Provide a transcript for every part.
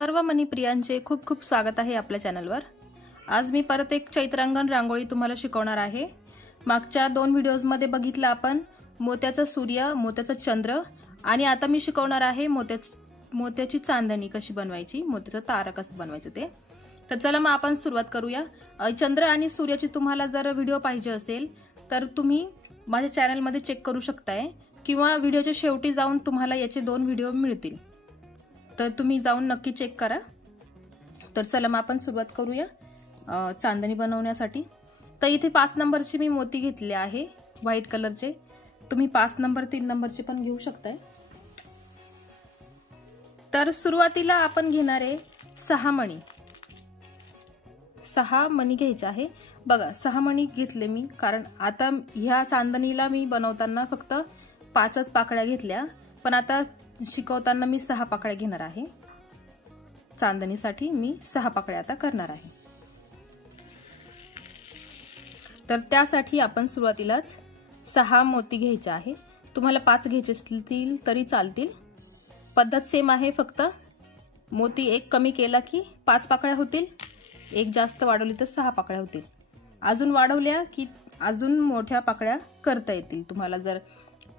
सर्व मनीप्रियांचे खूप खूप स्वागत आहे आपल्या चॅनलवर। आज मी परत एक चैत्रांगण रांगोळी तुम्हाला शिकवणार आहे। मागच्या 2 व्हिडिओजमध्ये बघितलं आपण मोत्याचा सूर्य, मोत्याचा चंद्र आणि आता मी शिकवणार आहे मोत्याची चांदणी कशी बनवायची, मोत्याचा तारा कसं बनवायचं ते। तर चला मग आपण सुरुवात करूया। चंद्र आणि सूर्याची तुम्हाला जर व्हिडिओ पाहिजे असेल तर तुम्ही माझ्या चॅनलमध्ये चेक करू शकताय किंवा व्हिडिओच्या शेवटी जाऊन तुम्हाला याचे 2 व्हिडिओ मिळतील, तर तुम्ही जाऊन नक्की चेक करा। तर चला मग आपण सुरुवात करूया चांदणी बनवण्यासाठी। तर इथे 5 नंबरची मी मोती घेतले आहे व्हाईट कलरचे, तुम्ही 5 नंबर 3 नंबरचे पण घेऊ शकताय। तर सुरुवातीला आपण घेणार आहे 6 मणी। 6 मणी घ्यायचे आहे बघा। 6 मणी घेतले मी, कारण आता ह्या चांदणीला मी बनवताना फक्त 5च पाकळ्या घेतल्या, पण आता शिकवताना मी 6 पाकळ्या घेणार आहे। चांदणीसाठी मी 6 पाकळ्या आता करणार आहे। तर त्यासाठी आपण सुरुवातीलाच 6 मोती घ्यायचे आहे। तुम्हाला 5 घ्यायचे असतील तरी चालतील, पद्धत सेम आहे, फक्त मोती एक कमी केला की 5 पाकळ्या होतील, एक जास्त वाढवली तर 6 पाकळ्या होतील। अजून वाढवल्या की अजून मोठ्या पाकळ्या करता येतील तुम्हाला, जर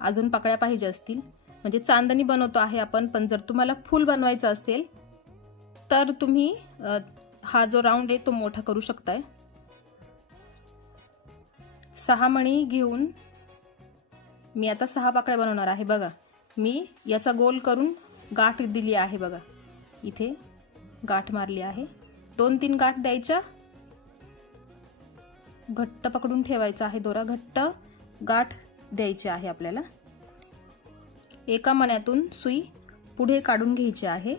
अजून पाकळ्या पाहिजे असतील। म्हणजे चांदणी बनवतो आहे आपण, पण जर तुम्हाला फूल बनवायचं असेल तर तुम्ही हा जो राऊंड आहे तो मोठा करू शकताय। 6 मणी घेऊन मी आता 6 पाकळ्या बनवणार आहे बघा। मी याचा गोल करून गाठ दिली आहे बघा, इथे गाठ मारली आहे। 2-3 गाठ द्यायच्या, घट्ट पकडून ठेवायचा आहे दोरा, घट्ट गाठ द्यायची आहे आपल्याला। एका मण्यातून सुई पुढे काढून घ्यायची आहे।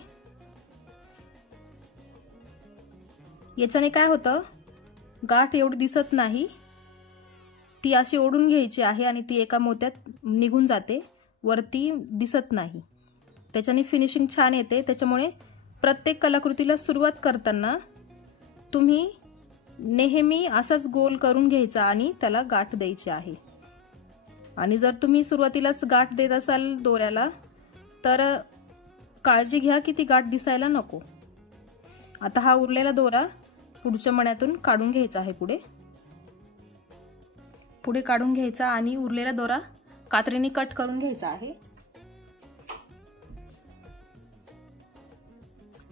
याच्याने काय होतं, गाठ एवढी दिसत नाही, ती अशी ओढून घ्यायची आहे आणि ती एका मोत्यात निघून जाते, वरती दिसत नाही। त्याच्याने फिनिशिंग छान येते। त्याच्यामुळे प्रत्येक कलाकृतीला सुरुवात करताना तुम्ही नेहमी असाच गोल करून घ्यायचा आणि त्याला गाठ द्यायची आहे। आणि जर तुम्ही सुरुवातीलाच गाठ देत असाल दोऱ्याला तर काळजी घ्या की ती गाठ दिसायला नको। आता हा उरलेला दोरा पुढच्या मण्यातून काढून घ्यायचा आहे, पुढे काढून घ्यायचा आणि उरलेला दोरा कात्रीने कट करून घ्यायचा आहे।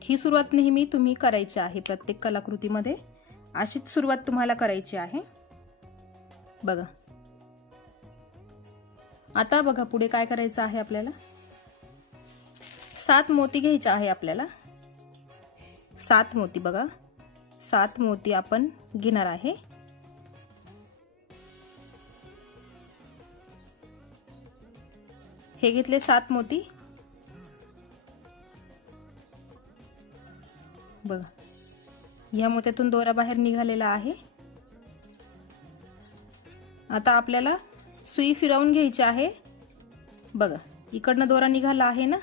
ही सुरुवात नेहमी तुम्ही करायची आहे प्रत्येक कलाकृतीमध्ये, अशीच सुरुवात तुम्हाला करायची आहे बघा। आता बघा पुढे काय करायचं आहे आपल्याला। 7 मोती घ्यायचे आहे आपल्याला, 7 मोती बघा, 7 मोती आपण घेणार आहे। हे घेतले 7 मोती बघा। या मोत्यातून दोरा बाहेर निघालेला आहे। आता आपल्याला सुई फिरवून घ्यायची आहे बघा, इकडनं दोरा निघाला आहे ना,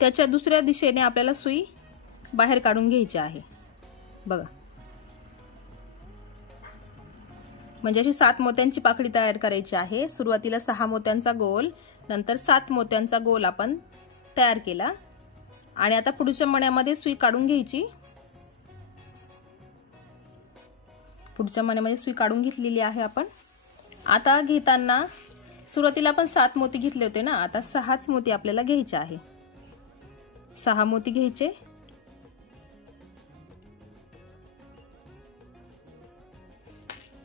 त्याच्या दुसऱ्या दिशेने आपल्याला सुई बाहेर काढून घ्यायची आहे बघा। म्हणजे अशी 7 मोत्यांची पाकळी तयार करायची आहे। सुरुवातीला 6 मोत्यांचा गोल, नंतर 7 मोत्यांचा गोल आपण तयार केला आणि आता पुढच्या मण्यामध्ये सुई काढून घ्यायची। पुढच्या मण्यामध्ये सुई काढून घेतलेली आहे आपण। आता घेताना सुरुवातीला आपण 7 मोती घेतले होते ना, आता 6च मोती आपल्याला घ्यायचे आहे। 6 मोती घ्यायचे,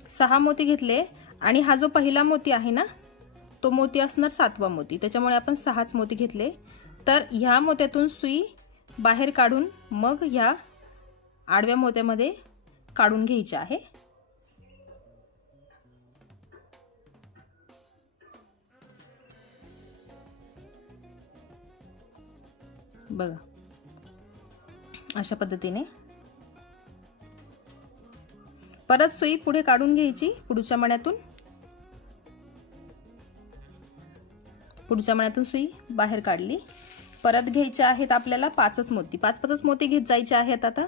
6 मोती घेतले आणि हा जो पहिला मोती आहे ना तो मोती असणार 7वा मोती, त्याच्यामुळे आपण 6च मोती घेतले। तर ह्या मोत्यातून सुई बाहेर काढून मग ह्या आडव्या मोत्यामध्ये काढून घ्यायची आहे बघा, अशा पद्धतीने। परत सुई पुढे काढून घ्यायची पुढच्या मण्यातून, पुढच्या मण्यातून सुई बाहेर काढली। परत घ्यायचे आहेत आपल्याला 5च मोती, 5-5च मोती घेत जायचे आहेत आता।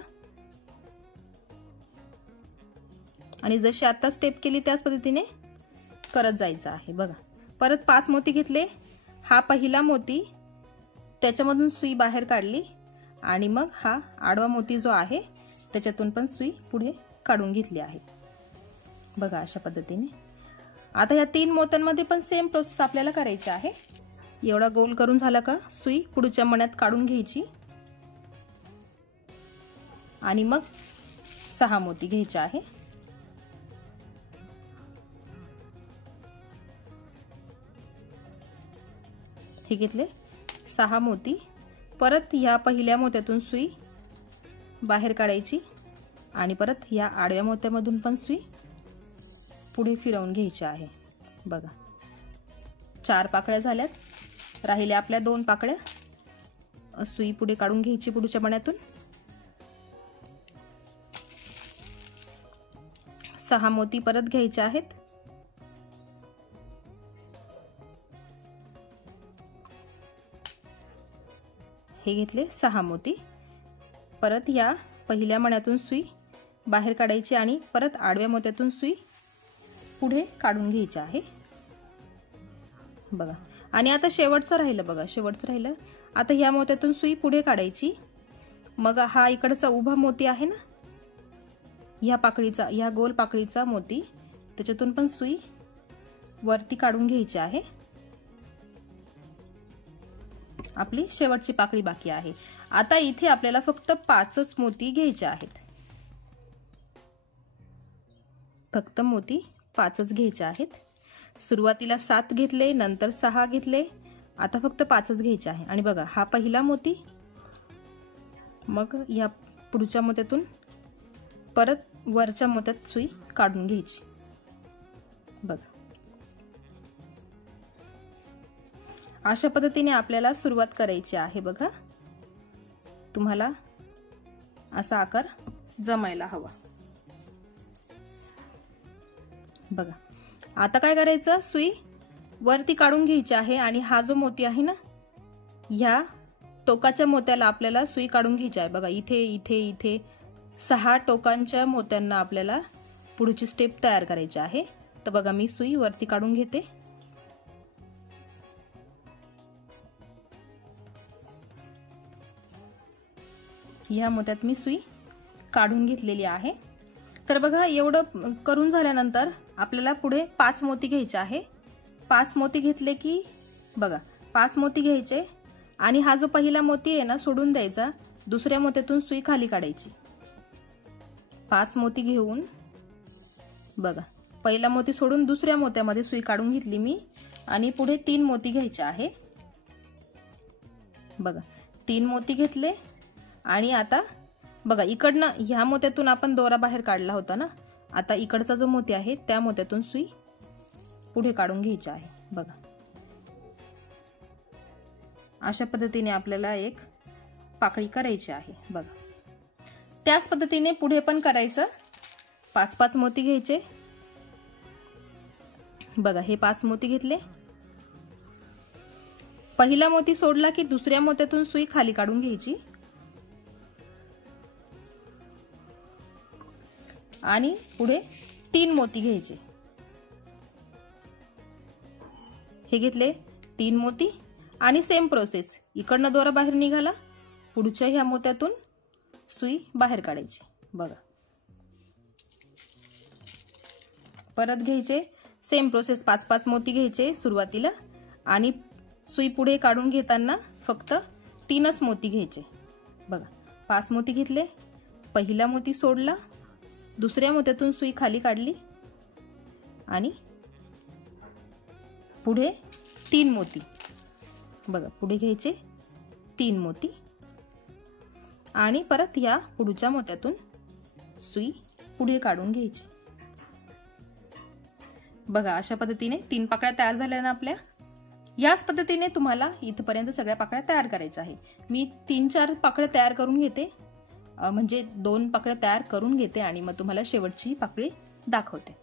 आणि जशी आता स्टेप केली त्याच पद्धतीने करत जायचं आहे बघा। परत 5 मोती घेतले हा पहिला मोती त्याच्यामधून सुई बाहेर काढली आणि मग हा आडवा मोती जो आहे त्याच्यातून पण सुई पुढे काढून घेतली आहे। बघा अशा पद्धतीने। आता या 3 मोत्यांमध्ये पण सेम प्रोसेस आपल्याला करायची आहे। एवढा गोल करून झाला का सुई पुढच्या मण्यात काढून घ्यायची आणि मग 6 मोती घ्यायचे आहे। हे घेतले 6 मोती। परत या पहिल्या मोत्यातून सुई बाहेर काढायची आणि परत या आडव्या मोत्यामधून पण सुई पुढे फिरवून घ्यायची आहे। बघा 4 पाकळ्या झाल्यात, राहिल्या आपल्या 2 पाकळ्या। सुई पुढे काढून घ्यायची पुढच्या मण्यातून। 6 मोती परत घ्यायचे आहेत। हे घेतले 6 मोती। परत या पहिल्या मण्यातून सुई बाहेर काढायची आणि परत आडव्या मोत्यातून सुई पुढे काढून घ्यायची आहे। बघा आणि आता शेवटचं राहिलं, बघा शेवटचं राहिलं। आता ह्या मोत्यातून सुई पुढे काढायची, मग हा इकडचा उभा मोती आहे ना, ह्या पाकळीचा, ह्या गोल पाकळीचा मोती, त्याच्यातून पण सुई वरती काढून घ्यायची आहे। आपली शेवटची पाकळी बाकी आहे। आता इथे आपल्याला फक्त 5च मोती घ्यायचे आहेत। फक्त मोती 5च घ्यायचे आहेत। सुरुवातीला 7 घेतले, नंतर 6 घेतले, आता फक्त 5च घ्यायचे आहे। आणि बघा हा पहिला मोती, मग या पुढच्या मोत्यातून परत वरच्या मोत्यात सुई काढून घ्यायची। बघा अशा पद्धतीने आपल्याला सुरुवात करायची आहे। बघा तुम्हाला असा आकार जमायला हवा। बघा आता काय करायचं, सुई वरती काढून घ्यायची आहे आणि हा जो मोती आहे ना, ह्या टोकाच्या मोत्याला आपल्याला सुई काढून घ्यायची आहे। बघा इथे इथे इथे 6 टोकांच्या मोत्यांना आपल्याला पुढची स्टेप तयार करायची आहे। तर बघा मी सुई वरती काढून घेते। ह्या मोत्यात मी सुई काढून घेतलेली आहे। तर बघा एवढं करून झाल्यानंतर आपल्याला पुढे 5 मोती घ्यायचे आहे। 5 मोती घेतले की बघा 5 मोती घ्यायचे आणि हा जो पहिला मोती आहे ना सोडून द्यायचा, दुसऱ्या मोत्यातून सुई खाली काढायची। 5 मोती घेऊन बघा पहिला मोती सोडून दुसऱ्या मोत्यामध्ये सुई काढून घेतली मी आणि पुढे 3 मोती घ्यायचे आहे। बघा 3 मोती घेतले आणि आता बघा इकडनं ह्या मोत्यातून आपण दोरा बाहेर काढला होता ना, आता इकडचा जो मोती आहे त्या मोत्यातून सुई पुढे काढून घ्यायची आहे। बघा अशा पद्धतीने आपल्याला एक पाकळी करायची आहे। बघा त्याच पद्धतीने पुढे पण करायचं। 5-5 मोती घ्यायचे। बघा हे 5 मोती घेतले, पहिला मोती सोडला की दुसऱ्या मोत्यातून सुई खाली काढून घ्यायची आणि पुढे 3 मोती घ्यायचे। हे घेतले 3 मोती आणि सेम प्रोसेस, इकडनं दोरा बाहेर निघाला, पुढच्या ह्या मोत्यातून सुई बाहेर काढायची। बघा परत घ्यायचे, सेम प्रोसेस 5-5 मोती घ्यायचे सुरुवातीला आणि सुई पुढे काढून घेताना फक्त 3च मोती घ्यायचे। बघा 5 मोती घेतले, पहिला मोती सोडला, दुसऱ्या मोत्यातून सुई खाली काढली आणि पुढे 3 मोती। बघा पुढे घ्यायचे 3 मोती आणि परत या पुढच्या मोत्यातून सुई पुढे काढून घ्यायची। बघा अशा पद्धतीने 3 पाकळ्या तयार झाल्या ना आपल्या। याच पद्धतीने तुम्हाला इथपर्यंत सगळ्या पाकळ्या तयार करायच्या आहे। मी 3-4 पाकळ्या तयार करून घेते, म्हणजे 2 पाकळ्या तयार करून घेते आणि मग तुम्हाला शेवटची पाकळी दाखवते।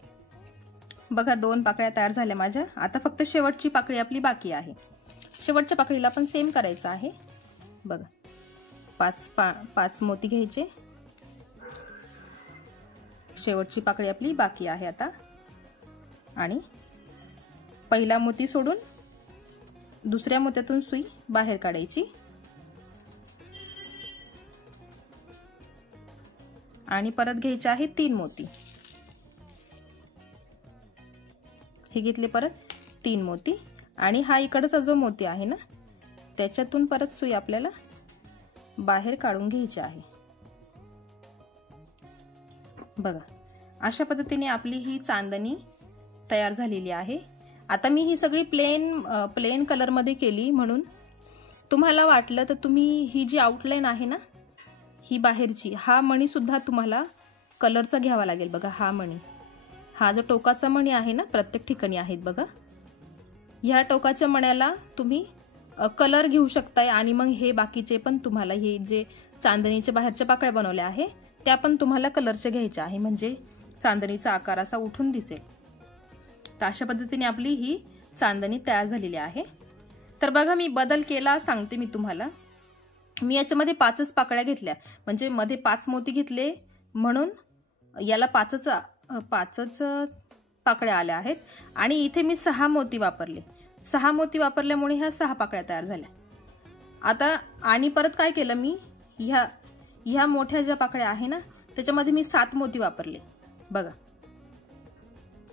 बघा 2 पाकळ्या तयार झाल्या माझ्या। आता फक्त शेवटची पाकळी आपली बाकी आहे। शेवटच्या पाकळीला पण सेम करायचं आहे। बघा 5 मोती घ्यायचे, शेवटची पाकळी आपली बाकी आहे आता। आणि पहिला मोती सोडून दुसऱ्या मोत्यातून सुई बाहेर काढायची आणि परत घ्यायचे आहे 3 मोती। हे घेतले परत 3 मोती आणि हा इकडचा जो मोती आहे ना त्याच्यातून परत सुई आपल्याला बाहेर काढून घ्यायची आहे। बघा अशा पद्धतीने आपली ही चांदणी तयार झालेली आहे। आता मी ही सगळी प्लेन कलर मध्ये केली, म्हणून तुम्हाला वाटलं तर तुम्ही ही जी आउटलाईन आहे ना ही बाहेरची, हा मणी सुद्धा तुम्हाला कलरचा घ्यावा लागेल। बघा हा मणी, हा जो टोकाचा मणी आहे ना प्रत्येक ठिकाणी आहेत बघा, ह्या टोकाच्या मण्याला तुम्ही कलर घेऊ शकताय आणि मग हे बाकीचे पण तुम्हाला हे जे चांदणीच्या बाहेरच्या पाकळ्या बनवल्या आहे त्या पण तुम्हाला कलरचे घ्यायचे आहे, म्हणजे चांदणीचा आकार असा उठून दिसेल। तर अशा पद्धतीने आपली ही चांदणी तयार झालेली आहे। तर बघा मी बदल केला सांगते मी तुम्हाला। मी याच्यामध्ये 5च पाकळ्या घेतल्या, म्हणजे मध्ये 5 मोती घेतले म्हणून याला 5च पाकळ्या आल्या आहेत आणि इथे मी 6 मोती वापरले। 6 मोती वापरल्यामुळे ह्या 6 पाकळ्या तयार झाल्या। आता आणि परत काय केलं मी, ह्या मोठ्या ज्या पाकळ्या आहे ना त्याच्यामध्ये मी 7 मोती वापरले। बघा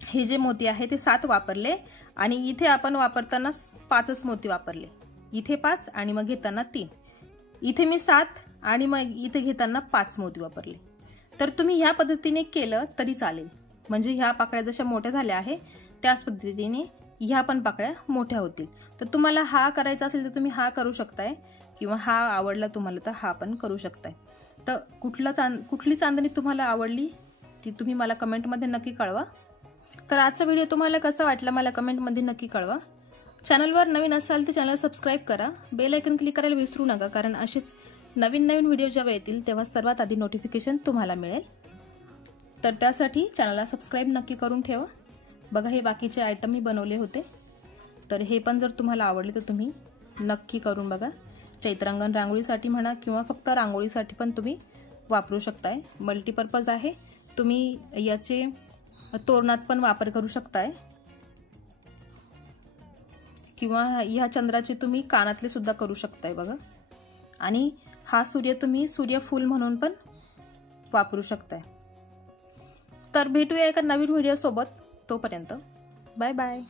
हे जे मोती आहे ते 7 वापरले आणि इथे आपण वापरताना 5च मोती वापरले। इथे 5 आणि मग घेताना 3, इथे मी 7 आणि मग इथे घेताना 5 मोती वापरले। तर तुम्ही ह्या पद्धतीने केलं तरी चालेल, म्हणजे ह्या पाकळ्या जशा मोठ्या झाल्या आहे त्याच पद्धतीने ह्या पण पाकळ्या मोठ्या होतील। तर तुम्हाला हा करायचा असेल तर तुम्ही हा करू शकताय, किंवा हा आवडला तुम्हाला तर हा पण करू शकताय। तर कुठली चांदणी तुम्हाला आवडली ती तुम्ही मला कमेंटमध्ये नक्की कळवा। तर आजचा व्हिडिओ तुम्हाला कसा वाटला मला कमेंटमध्ये नक्की कळवा। चॅनलवर नवीन असाल तर चॅनल सबस्क्राईब करा, बेल आयकॉन क्लिक करायला विसरू नका, कारण असेच नवीन व्हिडिओ जेव्हा येतील तेव्हा सर्वात आधी नोटिफिकेशन तुम्हाला मिळेल। तर त्यासाठी चॅनलला सबस्क्राईब नक्की करून ठेवा। बघा हे बाकीचे आयटम मी बनवले होते, तर हे पण जर तुम्हाला आवडले तर तुम्ही नक्की करून बघा। चैत्रांगण रांगोळीसाठी म्हणा किंवा फक्त रांगोळीसाठी पण तुम्ही वापरू शकताय, मल्टीपर्पज आहे। तुम्ही याचे तोरणात पण वापर करू शकताय, किंवा ह्या चंद्राचे तुम्ही कानातले सुद्धा करू शकताय बघा। आणि हा सूर्य तुम्ही सूर्यफूल म्हणून पण वापरू शकताय। तर भेटूया एका नवीन व्हिडिओ सोबत, तोपर्यंत बाय बाय।